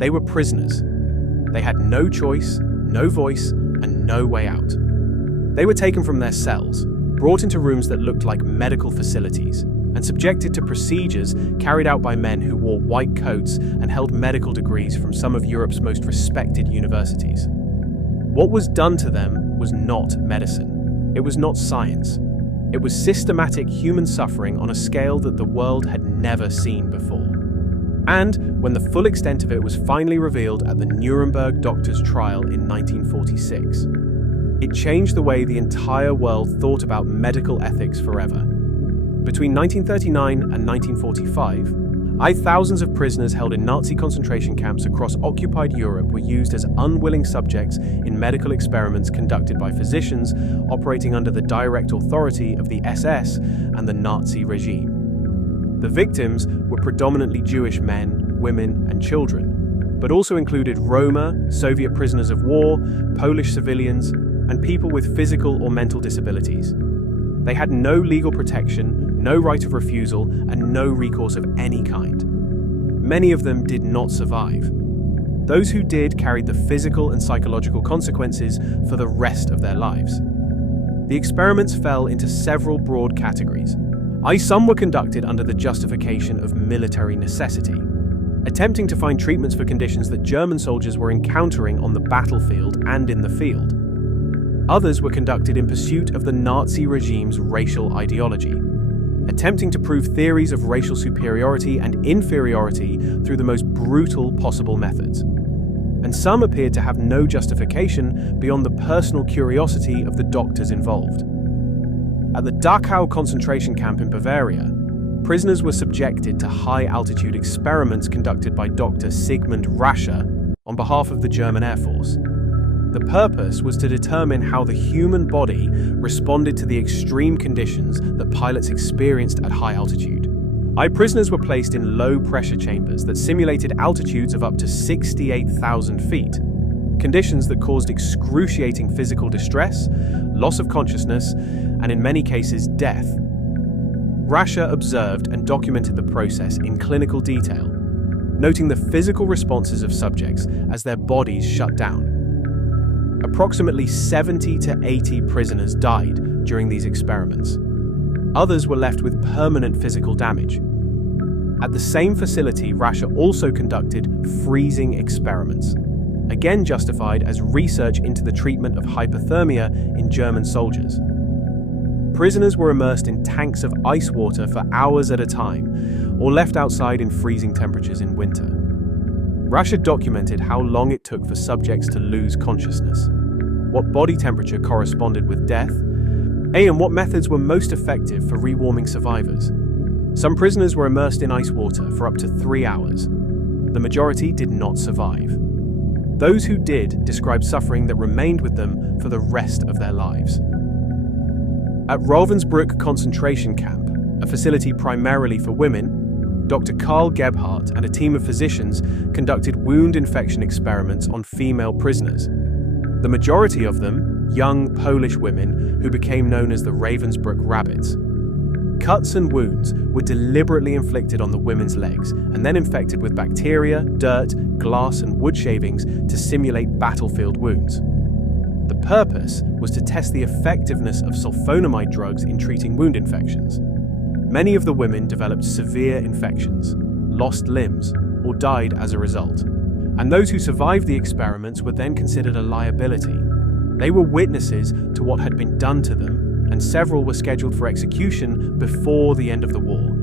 They were prisoners. They had no choice, no voice, and no way out. They were taken from their cells, brought into rooms that looked like medical facilities, and subjected to procedures carried out by men who wore white coats and held medical degrees from some of Europe's most respected universities. What was done to them was not medicine. It was not science. It was systematic human suffering on a scale that the world had never seen before. And when the full extent of it was finally revealed at the Nuremberg doctors' trial in 1946, it changed the way the entire world thought about medical ethics forever. Between 1939 and 1945, thousands of prisoners held in Nazi concentration camps across occupied Europe were used as unwilling subjects in medical experiments conducted by physicians operating under the direct authority of the SS and the Nazi regime. The victims were predominantly Jewish men, women, and children, but also included Roma, Soviet prisoners of war, Polish civilians, and people with physical or mental disabilities. They had no legal protection, no right of refusal, and no recourse of any kind. Many of them did not survive. Those who did carried the physical and psychological consequences for the rest of their lives. The experiments fell into several broad categories. Some were conducted under the justification of military necessity, attempting to find treatments for conditions that German soldiers were encountering on the battlefield and in the field. Others were conducted in pursuit of the Nazi regime's racial ideology, attempting to prove theories of racial superiority and inferiority through the most brutal possible methods. And some appeared to have no justification beyond the personal curiosity of the doctors involved. At the Dachau concentration camp in Bavaria, prisoners were subjected to high-altitude experiments conducted by Dr. Sigmund Rasche on behalf of the German Air Force. The purpose was to determine how the human body responded to the extreme conditions that pilots experienced at high altitude. Prisoners were placed in low-pressure chambers that simulated altitudes of up to 68,000 feet, conditions that caused excruciating physical distress, loss of consciousness, and in many cases, death. Rasche observed and documented the process in clinical detail, noting the physical responses of subjects as their bodies shut down. Approximately 70 to 80 prisoners died during these experiments. Others were left with permanent physical damage. At the same facility, Rasche also conducted freezing experiments, again justified as research into the treatment of hypothermia in German soldiers. Prisoners were immersed in tanks of ice water for hours at a time, or left outside in freezing temperatures in winter. Rasche documented how long it took for subjects to lose consciousness, what body temperature corresponded with death, and what methods were most effective for rewarming survivors. Some prisoners were immersed in ice water for up to 3 hours. The majority did not survive. Those who did described suffering that remained with them for the rest of their lives. At Ravensbruck concentration camp, a facility primarily for women, Dr. Karl Gebhardt and a team of physicians conducted wound infection experiments on female prisoners. The majority of them, young Polish women who became known as the Ravensbruck rabbits. Cuts and wounds were deliberately inflicted on the women's legs and then infected with bacteria, dirt, glass, and wood shavings to simulate battlefield wounds. The purpose was to test the effectiveness of sulfonamide drugs in treating wound infections. Many of the women developed severe infections, lost limbs, or died as a result. And those who survived the experiments were then considered a liability. They were witnesses to what had been done to them, and several were scheduled for execution before the end of the war.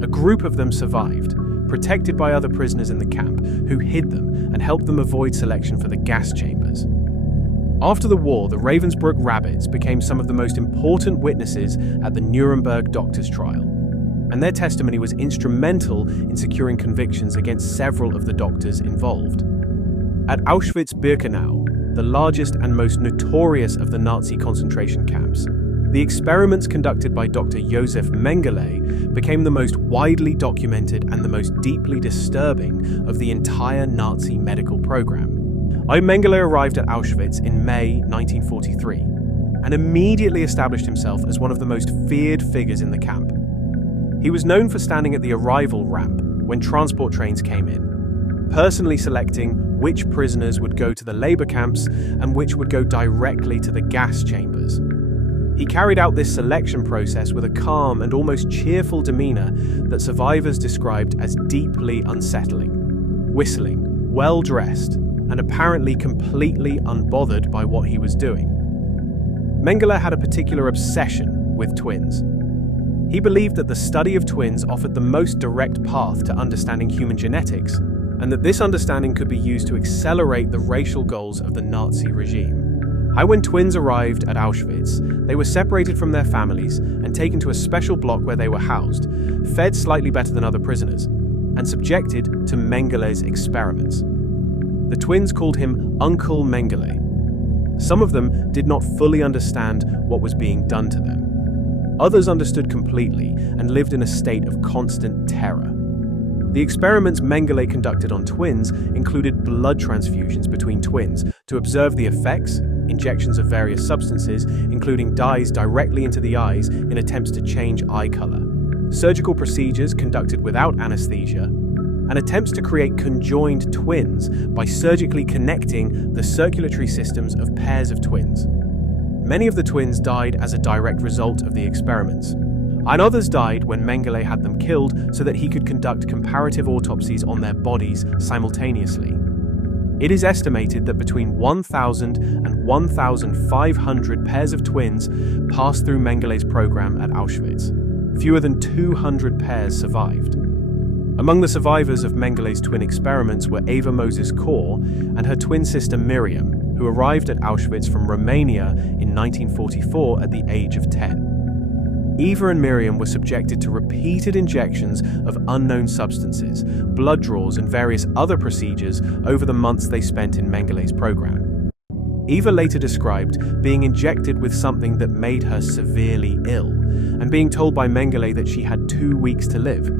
A group of them survived, protected by other prisoners in the camp who hid them and helped them avoid selection for the gas chambers. After the war, the Ravensbruck rabbits became some of the most important witnesses at the Nuremberg doctors' trial, and their testimony was instrumental in securing convictions against several of the doctors involved. At Auschwitz-Birkenau, the largest and most notorious of the Nazi concentration camps, the experiments conducted by Dr. Josef Mengele became the most widely documented and the most deeply disturbing of the entire Nazi medical program. Mengele arrived at Auschwitz in May 1943 and immediately established himself as one of the most feared figures in the camp. He was known for standing at the arrival ramp when transport trains came in, personally selecting which prisoners would go to the labor camps and which would go directly to the gas chambers. He carried out this selection process with a calm and almost cheerful demeanor that survivors described as deeply unsettling. Whistling, well-dressed, and apparently completely unbothered by what he was doing. Mengele had a particular obsession with twins. He believed that the study of twins offered the most direct path to understanding human genetics, and that this understanding could be used to accelerate the racial goals of the Nazi regime. When twins arrived at Auschwitz, they were separated from their families and taken to a special block where they were housed, fed slightly better than other prisoners, and subjected to Mengele's experiments. The twins called him Uncle Mengele. Some of them did not fully understand what was being done to them. Others understood completely and lived in a state of constant terror. The experiments Mengele conducted on twins included blood transfusions between twins to observe the effects, injections of various substances, including dyes directly into the eyes in attempts to change eye color, surgical procedures conducted without anesthesia, and attempts to create conjoined twins by surgically connecting the circulatory systems of pairs of twins. Many of the twins died as a direct result of the experiments, and others died when Mengele had them killed so that he could conduct comparative autopsies on their bodies simultaneously. It is estimated that between 1,000 and 1,500 pairs of twins passed through Mengele's program at Auschwitz. Fewer than 200 pairs survived. Among the survivors of Mengele's twin experiments were 𝐬𝐭𝐴 and her twin sister Miriam, who arrived at Auschwitz from Romania in 1944 at the age of 10. Eva and Miriam were subjected to repeated injections of unknown substances, blood draws, and various other procedures over the months they spent in Mengele's program. Eva later described being injected with something that made her severely ill, and being told by Mengele that she had 2 weeks to live.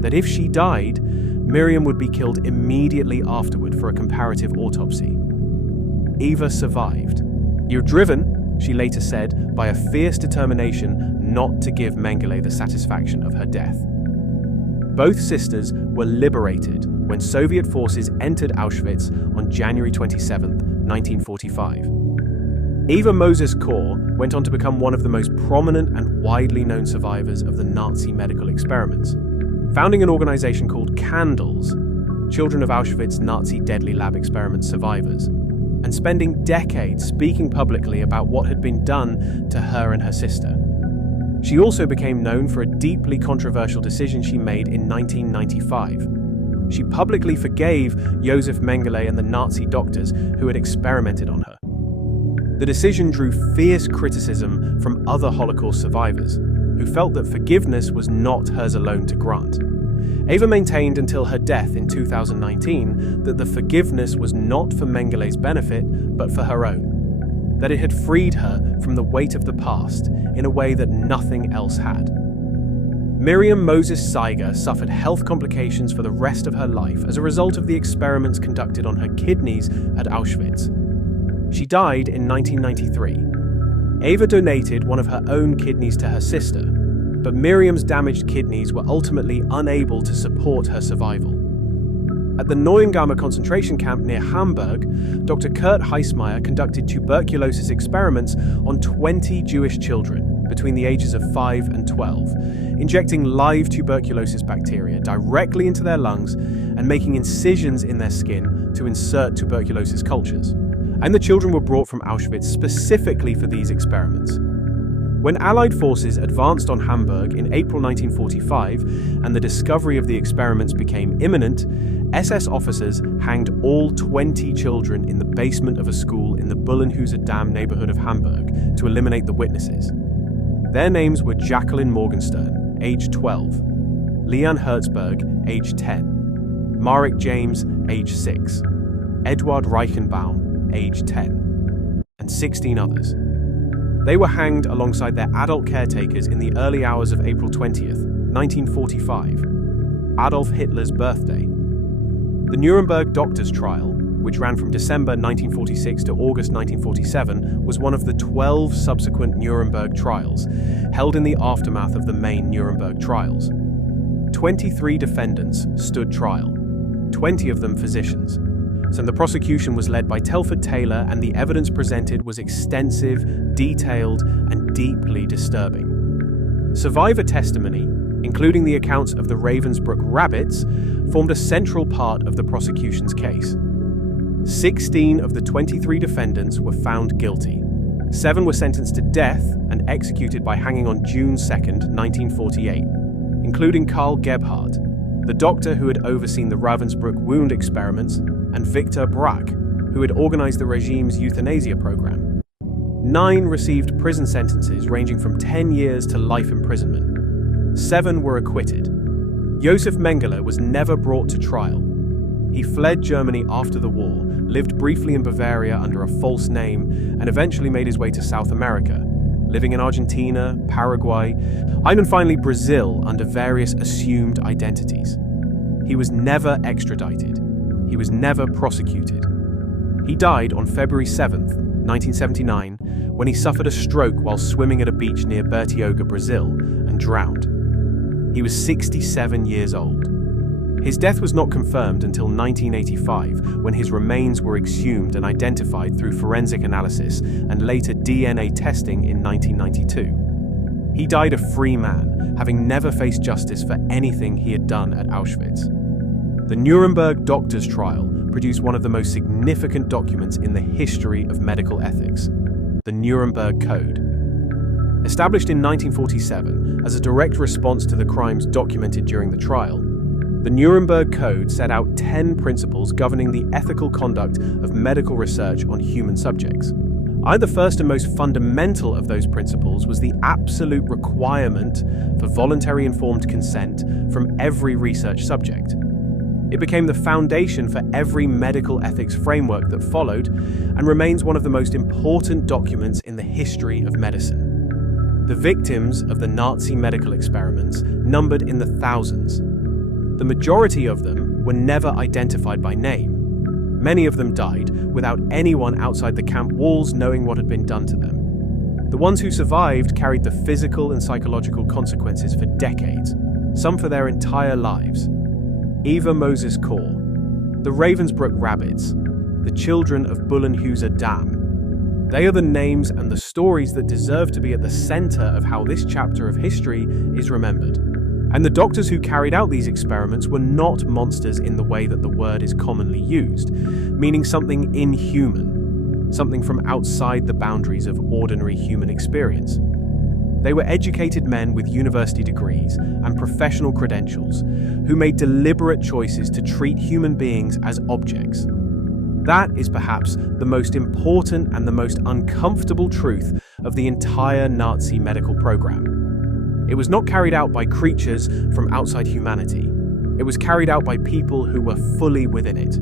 That if she died, Miriam would be killed immediately afterward for a comparative autopsy. Eva survived. "You're driven," she later said, "by a fierce determination not to give Mengele the satisfaction of her death." Both sisters were liberated when Soviet forces entered Auschwitz on January 27, 1945. 𝐬𝐭𝐴 went on to become one of the most prominent and widely known survivors of the Nazi medical experiments, founding an organization called CANDLES, Children of Auschwitz Nazi Deadly Lab Experiment Survivors, and spending decades speaking publicly about what had been done to her and her sister. She also became known for a deeply controversial decision she made in 1995. She publicly forgave Josef Mengele and the Nazi doctors who had experimented on her. The decision drew fierce criticism from other Holocaust survivors, who felt that forgiveness was not hers alone to grant. Eva maintained until her death in 2019 that the forgiveness was not for Mengele's benefit, but for her own. That it had freed her from the weight of the past in a way that nothing else had. Miriam Moses Țigă suffered health complications for the rest of her life as a result of the experiments conducted on her kidneys at Auschwitz. She died in 1993. Eva donated one of her own kidneys to her sister, but Miriam's damaged kidneys were ultimately unable to support her survival. At the Neuengamme concentration camp near Hamburg, Dr. Kurt Heismeyer conducted tuberculosis experiments on 20 Jewish children between the ages of 5 and 12, injecting live tuberculosis bacteria directly into their lungs and making incisions in their skin to insert tuberculosis cultures. And the children were brought from Auschwitz specifically for these experiments. When Allied forces advanced on Hamburg in April 1945 and the discovery of the experiments became imminent, SS officers hanged all 20 children in the basement of a school in the Bullenhuser Damm neighborhood of Hamburg to eliminate the witnesses. Their names were Jacqueline Morgenstern, age 12, Leon Herzberg, age 10, Marek James, age 6, Eduard Reichenbaum, age 10, and 16 others. They were hanged alongside their adult caretakers in the early hours of April 20th, 1945, Adolf Hitler's birthday. The Nuremberg doctors' trial, which ran from December 1946 to August 1947, was one of the 12 subsequent Nuremberg trials, held in the aftermath of the main Nuremberg trials. 23 defendants stood trial. 20 of them physicians. So the prosecution was led by Telford Taylor, and the evidence presented was extensive, detailed, and deeply disturbing. Survivor testimony, including the accounts of the Ravensbruck rabbits, formed a central part of the prosecution's case. 16 of the 23 defendants were found guilty. 7 were sentenced to death and executed by hanging on June 2, 1948, including Karl Gebhardt, the doctor who had overseen the Ravensbruck wound experiments, and Victor Brack, who had organized the regime's euthanasia program. 9 received prison sentences ranging from 10 years to life imprisonment. 7 were acquitted. Josef Mengele was never brought to trial. He fled Germany after the war, lived briefly in Bavaria under a false name, and eventually made his way to South America, living in Argentina, Paraguay, and then finally Brazil under various assumed identities. He was never extradited. He was never prosecuted. He died on February 7, 1979, when he suffered a stroke while swimming at a beach near Bertioga, Brazil, and drowned. He was 67 years old. His death was not confirmed until 1985, when his remains were exhumed and identified through forensic analysis and later DNA testing in 1992. He died a free man, having never faced justice for anything he had done at Auschwitz. The Nuremberg doctors' trial produced one of the most significant documents in the history of medical ethics, the Nuremberg Code. Established in 1947 as a direct response to the crimes documented during the trial, the Nuremberg Code set out 10 principles governing the ethical conduct of medical research on human subjects. The first and most fundamental of those principles was the absolute requirement for voluntary informed consent from every research subject. It became the foundation for every medical ethics framework that followed, and remains one of the most important documents in the history of medicine. The victims of the Nazi medical experiments numbered in the thousands. The majority of them were never identified by name. Many of them died without anyone outside the camp walls knowing what had been done to them. The ones who survived carried the physical and psychological consequences for decades, some for their entire lives. 𝐬𝐭𝐈𝐒, the Ravensbruck rabbits, the children of 𝐒𝐻𝐈𝐒 dam. They are the names and the stories that deserve to be at the center of how this chapter of history is remembered. And the doctors who carried out these experiments were not monsters in the way that the word is commonly used, meaning something inhuman, something from outside the boundaries of ordinary human experience. They were educated men with university degrees and professional credentials who made deliberate choices to treat human beings as objects. That is perhaps the most important and the most uncomfortable truth of the entire Nazi medical program. It was not carried out by creatures from outside humanity. It was carried out by people who were fully within it.